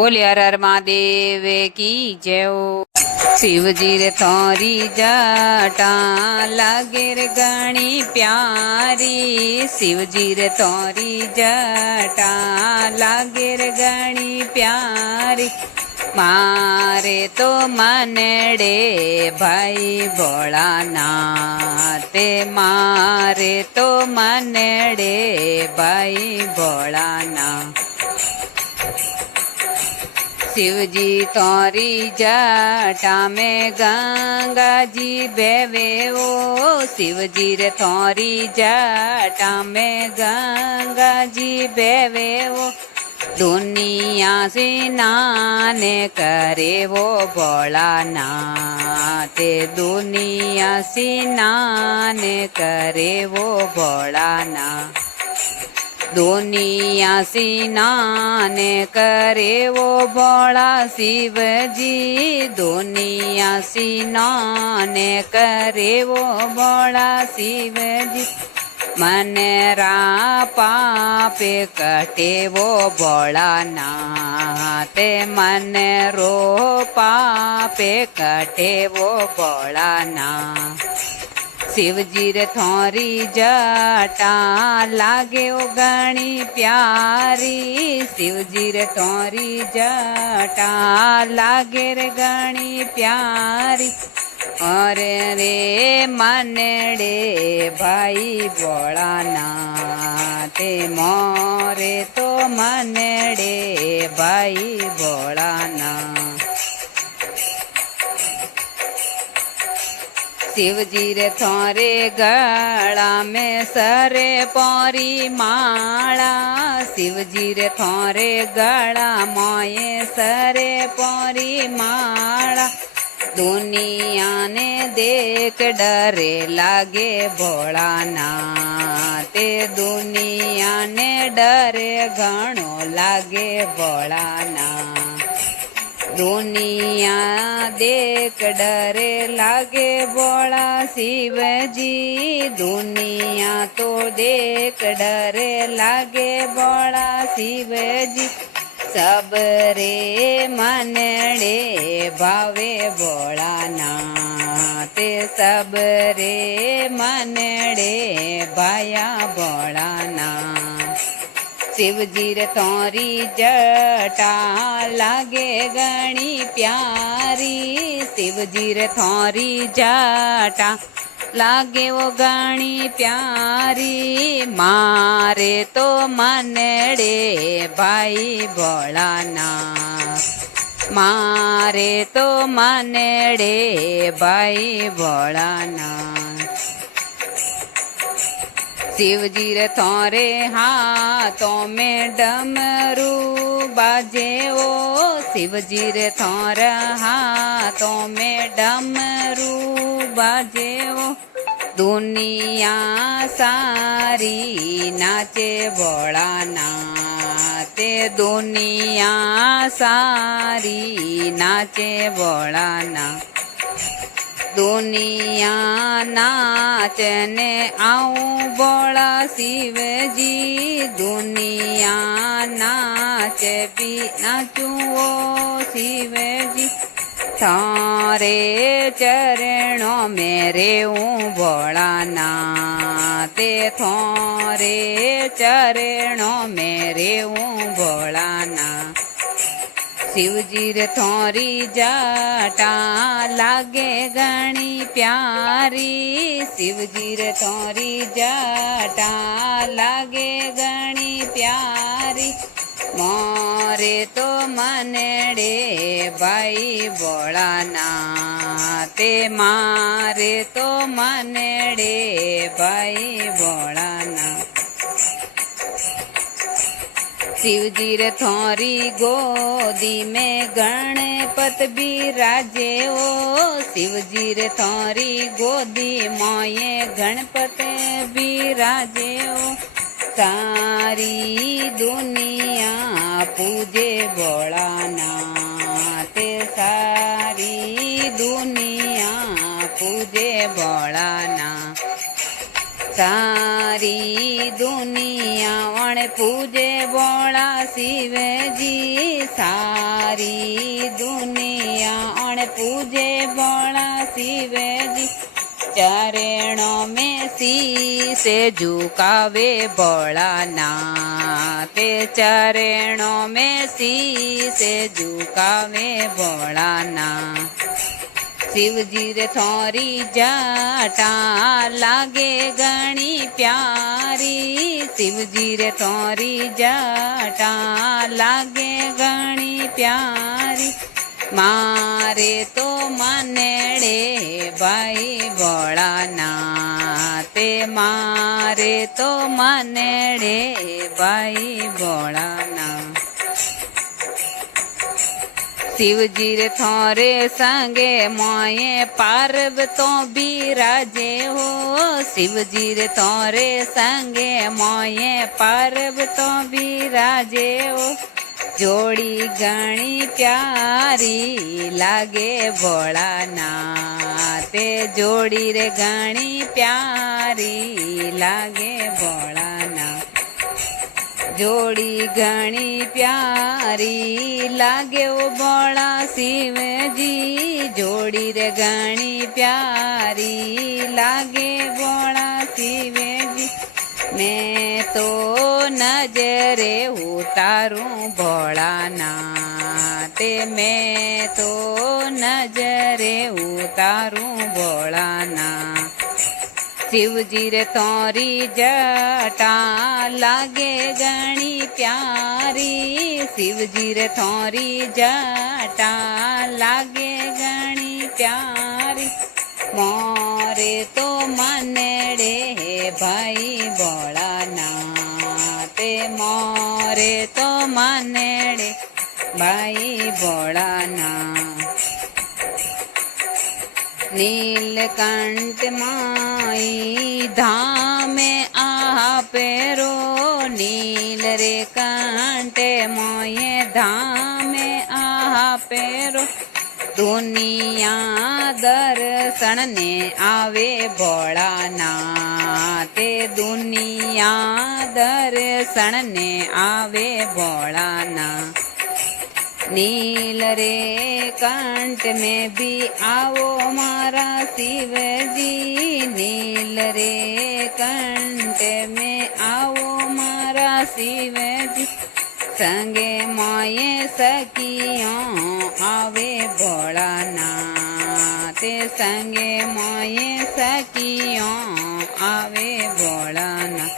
बोले हर हर महादेव की जय हो। शिवजी रे थारी जटा लागे रे घणी प्यारी। शिवजी रे थारी जटा लागे रे घणी प्यारी। मारे तो मनडे भाई भोलानाथ, मारे तो मनडे भाई भोलानाथ। शिवजी तोरी जटा में गंगा जी बेवे ओ। शिवजी रे तोरी जटा में गंगा जी बेवे ओ। दुनिया से नाने करे वो भोलानाथ, दुनिया से नाने करे वो भोलानाथ। दुनिया से नाने करे वो भोला शिवजी, दुनिया से नाने करे वो भोला शिवजी। मनरा पापे कटे वो भोलानाथ, मन रो पापे कटे वो भोलानाथ। शिवजी रे थारी जटा लागे ओ घणी प्यारी। शिवजी रे थारी जटा लागे रे घणी प्यारी। अरे रे मनडे भाई भोलानाथ, मोरे तो मनडे भाई भोलानाथ। शिवजी रे थारे गला में सरे पौरी माला। शिवजी रे थारे गला मोये सरे पौरी माला। दुनिया ने देख डरे लागे भोलानाथ, दुनिया ने डरे घणो लागे भोलानाथ। दुनिया देख डरे लागे भोला शिवजी, दुनिया तो देख डरे लागे भोला शिवजी। सब रे मनडे भावे भोलानाथ, सब रे मनडे भाया भोलानाथ। शिवजी रे थारी जटा लागे घणी प्यारी। शिवजी रे थारी जटा लागे वो घणी प्यारी। मारे तो मनडे भाई भोलानाथ, मारे तो मनडे भाई भोलानाथ। शिवजी रे थारे हाथों में डमरू बाजे ओ। शिवजी रे थारे हाथों में डमरू बाजे ओ। दुनिया सारी नाचे भोलानाथ, दुनिया सारी नाचे भोलानाथ। दुनिया नाचने आऊं भोला शिवजी, दुनिया नाच भी नाचूं ओ शिवजी। थारे चरणों में रेऊं भोलानाथ, थारे चरणों में रेऊं भोलानाथ। शिवजी रे थारी जटा लागे घणी प्यारी। शिवजी रे थारी जटा लागे घणी प्यारी। मोरे तो मनडे भाई भोलानाथ, मारे तो मनडे भाई भोलानाथ। शिवजी रे थारी गोदी में गणपत बिराजे ओ। शिवजी रे थारी गोदी मोये गणपत बिराजे ओ। सारी दुनिया पूजे भोलानाथ, सारी दुनिया पूजे भोलानाथ। सारी दुनिया वण पूजे भोला शिवजी। सा सारी दुनिया अण पूजे भोला शिव जी चरणों में शीश झुकावे भोलानाथ चरणों में शीश झुकावे भोलानाथ शिवजी रे थोरी जटा लागे घणी प्यारी शिवजी रे थोरी जटा लागे घणी प्यारी मारे तो मानेड़े भाई भोलानाथ मारे तो मानेड़े भाई भोलानाथ शिवजी रे थोरे संगे मोये पार्वतो बिराजे हो शिवजी रे थोरे संगे मोये पार्वतो बिराजे हो जोड़ी घणी प्यारी लागे भोलानाथ जोड़ी रे घणी प्यारी लागे भोलानाथ जोड़ी घणी प्यारी लागे ओ भोला शिव जी जोड़ी रे घणी प्यारी लागे भोला शिव जी मैं तो नजरे उतारूं भोलानाथ मैं तो नजरे उतारूं भोलानाथ शिवजी रे तोरी जटा लागे घणी प्यारी शिवजी रे तोरी जटा लागे घणी प्यारी मोरे तो मानेड़े भाई भोलानाथ मोरे तो मानेड़े भाई भोलानाथ नीलकंठ माई धामे आहा पेरो नील रे कंठ मोये धामे आहा पेरो दुनिया दर्शन ने आवे भोलानाथ दुनिया दर्शन ने आवे भोलानाथ नील रे कंठ में भी आओ मारा शिव जी नील रे कंठ में आओ मारा शिव जी संगे मोये सखियों आवे भोलानाथ संगे मोये सखियों आवे भोलानाथ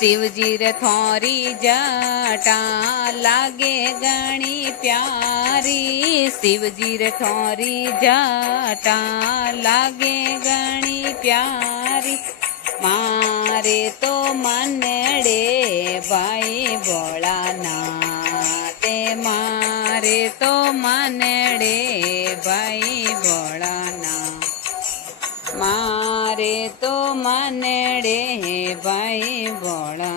शिवजी रे थोरी जटा लागे घणी प्यारी शिवजी रे थोरी जटा लागे घणी प्यारी मारे तो मनड़े भाई भोलानाथ मारे तो मनड़े भाई भोलानाथ मारे तो मनड़े भाई भोला